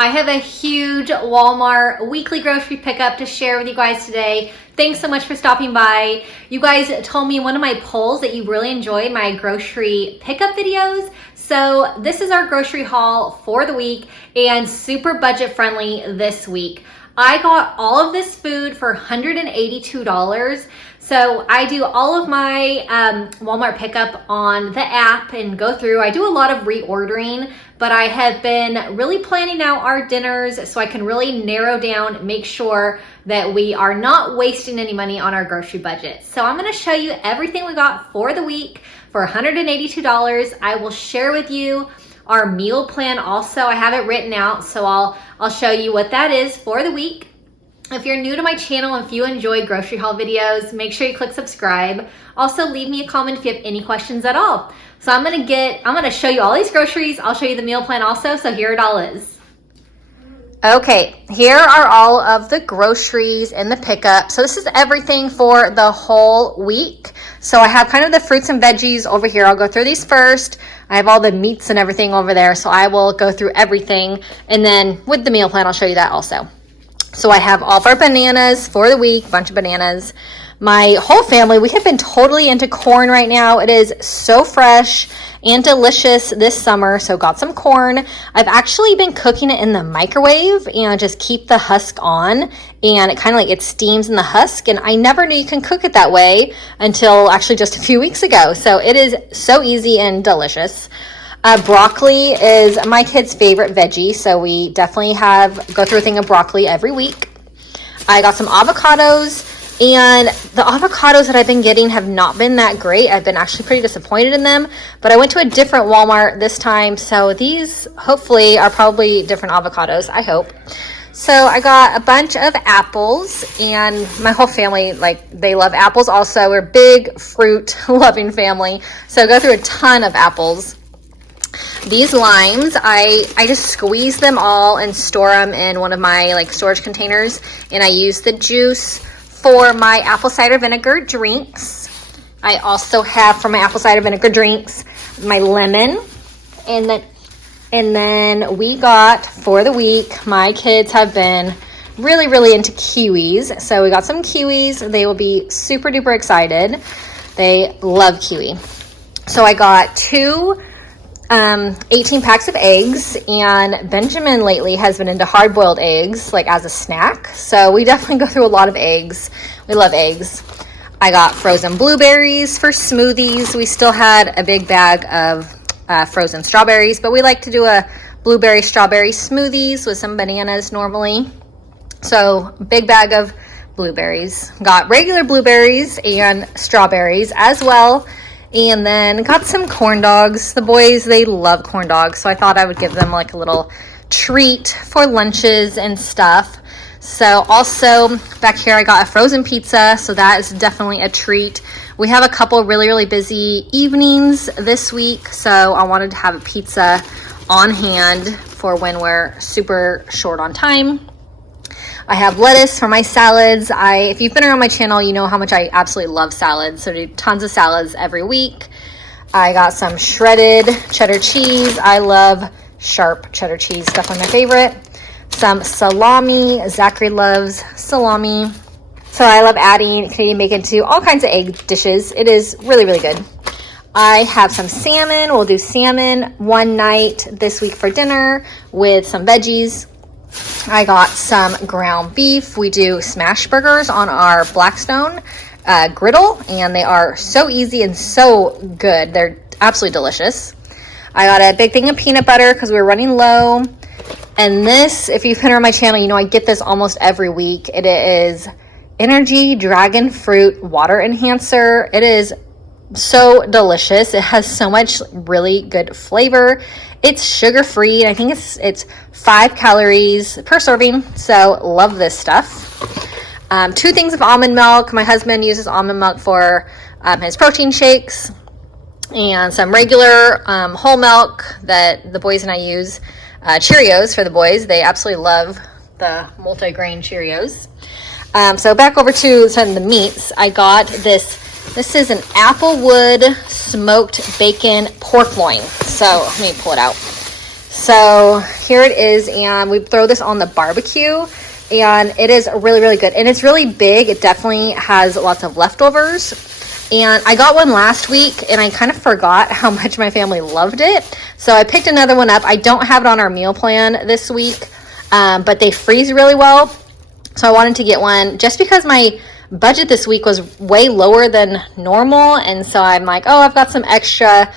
I have a huge Walmart weekly grocery pickup to share with you guys today. Thanks so much for stopping by. You guys told me in one of my polls that you really enjoyed my grocery pickup videos. So this is our grocery haul for the week and super budget friendly this week. I got all of this food for $182. So I do all of my Walmart pickup on the app and go through. I do a lot of reordering, but I have been really planning out our dinners so I can really narrow down, make sure that we are not wasting any money on our grocery budget. So I'm gonna show you everything we got for the week for $182. I will share with you our meal plan also. I have it written out, so I'll show you what that is for the week. If you're new to my channel, if you enjoy grocery haul videos, make sure you click subscribe. Also, leave me a comment if you have any questions at all. So I'm gonna show you all these groceries. I'll show you the meal plan also, so here it all is. Okay, here are all of the groceries in the pickup. So this is everything for the whole week. So I have kind of the fruits and veggies over here. I'll go through these first. I have all the meats and everything over there, so I will go through everything. And then with the meal plan, I'll show you that also. So I have all of our bananas for the week, a bunch of bananas. My whole family, we have been totally into corn right now. It is so fresh and delicious this summer, so got some corn. I've actually been cooking it in the microwave and just keep the husk on, and it kind of like it steams in the husk, and I never knew you can cook it that way until actually just a few weeks ago. So it is so easy and delicious. Broccoli is my kids' favorite veggie, so we definitely go through a thing of broccoli every week. I got some avocados, and the avocados that I've been getting have not been that great. I've been actually pretty disappointed in them, but I went to a different Walmart this time, so these hopefully are probably different avocados, I hope. So I got a bunch of apples, and my whole family, they love apples also. We're a big fruit loving family, so I go through a ton of apples. These limes, I just squeeze them all and store them in one of my storage containers, and I use the juice for my apple cider vinegar drinks. I also have for my apple cider vinegar drinks my lemon, and then we got for the week, my kids have been really into kiwis, so we got some kiwis. They will be super duper excited. They love kiwi. So I got 18 packs of eggs, and Benjamin lately has been into hard-boiled eggs as a snack, so we definitely go through a lot of eggs. We love eggs. I got frozen blueberries for smoothies. We still had a big bag of frozen strawberries, but we like to do a blueberry strawberry smoothies with some bananas normally. So big bag of blueberries. Got regular blueberries and strawberries as well. And then got some corn dogs. The boys, they love corn dogs, so I thought I would give them a little treat for lunches and stuff. So also back here I got a frozen pizza, so that is definitely a treat. We have a couple really busy evenings this week, so I wanted to have a pizza on hand for when we're super short on time. I have lettuce for my salads. If you've been around my channel, you know how much I absolutely love salads. So I do tons of salads every week. I got some shredded cheddar cheese. I love sharp cheddar cheese, definitely my favorite. Some salami. Zachary loves salami. So I love adding Canadian bacon to all kinds of egg dishes. It is really good. I have some salmon. We'll do salmon one night this week for dinner with some veggies. I got some ground beef. We do smash burgers on our Blackstone griddle, and they are so easy and so good. They're absolutely delicious. I got a big thing of peanut butter because we were running low. And this, if you've been around my channel, you know I get this almost every week. It is Energy Dragon Fruit Water Enhancer. It is so delicious. It has so much really good flavor. It's sugar-free. I think it's 5 calories per serving, so love this stuff. 2 things of almond milk. My husband uses almond milk for his protein shakes, and some regular whole milk that the boys and I use. Cheerios for the boys. They absolutely love the multi-grain Cheerios. So back over to some of the meats. I got this. This is an Applewood smoked bacon pork loin. So let me pull it out. So here it is, and we throw this on the barbecue, and it is really, really good. And it's really big. It definitely has lots of leftovers. And I got one last week, and I kind of forgot how much my family loved it. So I picked another one up. I don't have it on our meal plan this week, but they freeze really well. So I wanted to get one just because my budget this week was way lower than normal. And so I'm like, oh, I've got some extra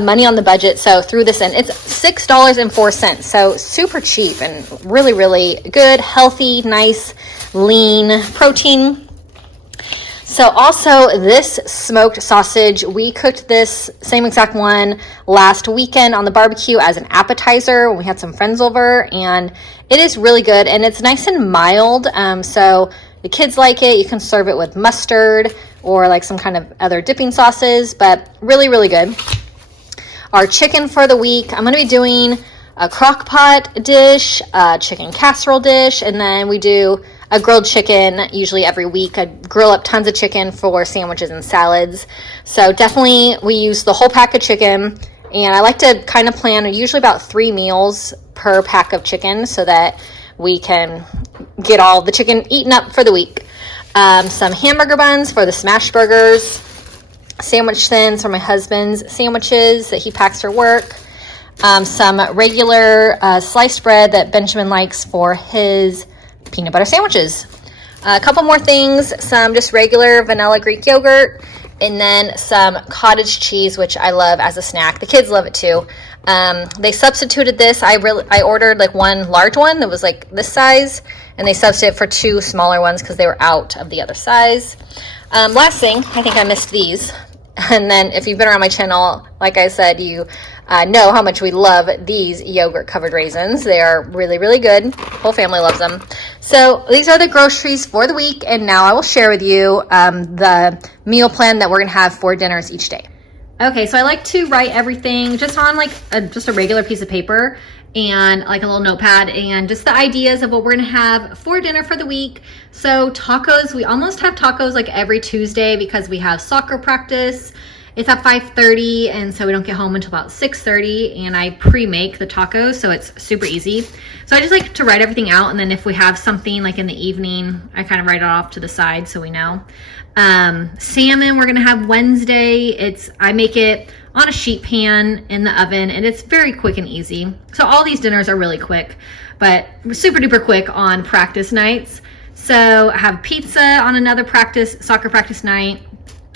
money on the budget, so threw this in. It's $6.04, so super cheap and really, really good, healthy, nice, lean protein. So also this smoked sausage, we cooked this same exact one last weekend on the barbecue as an appetizer when we had some friends over, and it is really good, and it's nice and mild, so the kids like it. You can serve it with mustard or like some kind of other dipping sauces, but really, really good. Our chicken for the week, I'm going to be doing a crock pot dish, a chicken casserole dish, and then we do a grilled chicken usually every week. I grill up tons of chicken for sandwiches and salads. So definitely we use the whole pack of chicken, and I like to kind of plan usually about 3 meals per pack of chicken so that we can get all the chicken eaten up for the week. Some hamburger buns for the smash burgers. Sandwich thins for my husband's sandwiches that he packs for work. Some regular sliced bread that Benjamin likes for his peanut butter sandwiches. A couple more things, some just regular vanilla Greek yogurt, and then some cottage cheese, which I love as a snack. The kids love it too. They substituted this. I ordered like one large one that was like this size, and they substituted for 2 smaller ones because they were out of the other size. Last thing, I think I missed these. And then if you've been around my channel, like I said, you know how much we love these yogurt covered raisins. They are really, really good. Whole family loves them. So these are the groceries for the week. And now I will share with you the meal plan that we're going to have for dinners each day. Okay, so I like to write everything just on like just a regular piece of paper and like a little notepad, and just the ideas of what we're gonna have for dinner for the week. So tacos, we almost have tacos like every Tuesday because we have soccer practice. It's at 5:30, and so we don't get home until about 6:30, and I pre-make the tacos, so it's super easy. So I just like to write everything out, and then if we have something like in the evening, I kind of write it off to the side so we know. Salmon, we're gonna have Wednesday. I make it on a sheet pan in the oven, and it's very quick and easy. So all these dinners are really quick, but super duper quick on practice nights. So I have pizza on another soccer practice night.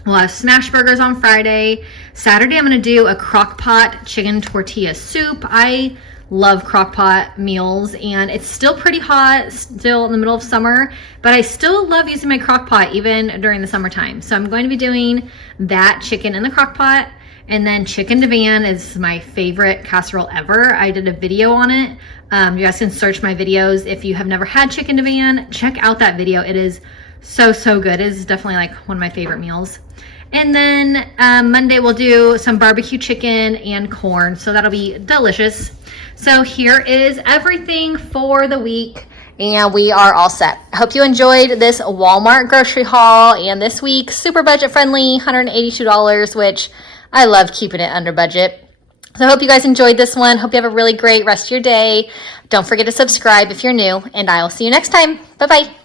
We'll have smash burgers on Friday. Saturday, I'm gonna do a crock pot chicken tortilla soup. I love crock pot meals, and it's still pretty hot, still in the middle of summer, but I still love using my crock pot even during the summertime. So I'm going to be doing that chicken in the crock pot. And then chicken divan is my favorite casserole ever. I did a video on it. You guys can search my videos. If you have never had chicken divan, check out that video. It is so, so good. It is definitely like one of my favorite meals. And then Monday we'll do some barbecue chicken and corn. So that'll be delicious. So here is everything for the week, and we are all set. I hope you enjoyed this Walmart grocery haul, and this week, super budget friendly, $182, which I love keeping it under budget. So I hope you guys enjoyed this one. Hope you have a really great rest of your day. Don't forget to subscribe if you're new, and I will see you next time. Bye-bye.